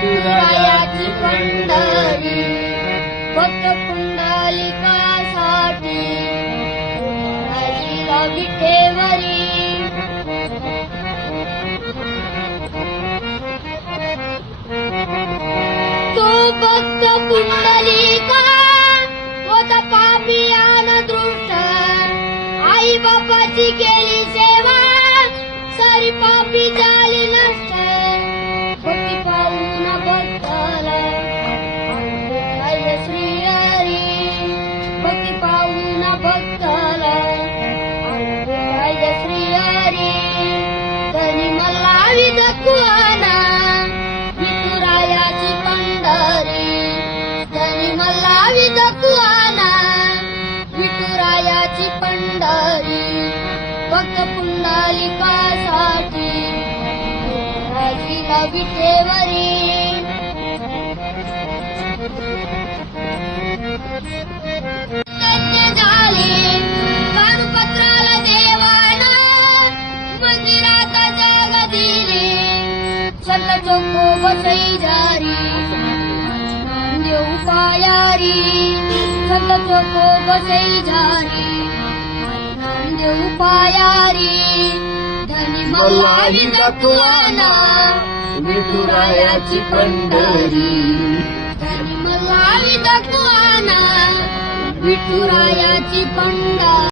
विठुरायाची पंढरी फक्त पुंडलिकासाठी राहिला विठेवरी. तो भक्त पुंडलिका होता पापी अनदृष्ट, आई बापाची केली सेवा सारी पापी झाली नष्ट. भक्ती पाहून भक्ताला जय श्री हरी, भक्ती पाहून भक्ताला जय श्री हरी. धनी मल्लावी दकुआना विठुरायाची पंढरी, धनी मल्लावी दकुआना विठुरायाची पंढरी भक्त पुंडलिकासाठी राहिला विठेवरी. धन्य झाले कानुपत्राला देवाना, मंदिरात जग दिले संत चोको बसई जारी, देव पायारी संत चोको बसई जारी, देव पायारी. धनी मल्लावी दकुआना विठुरायाची पंढरी, धनी मल्लावी दकुआना विठुरायाची पंढरी.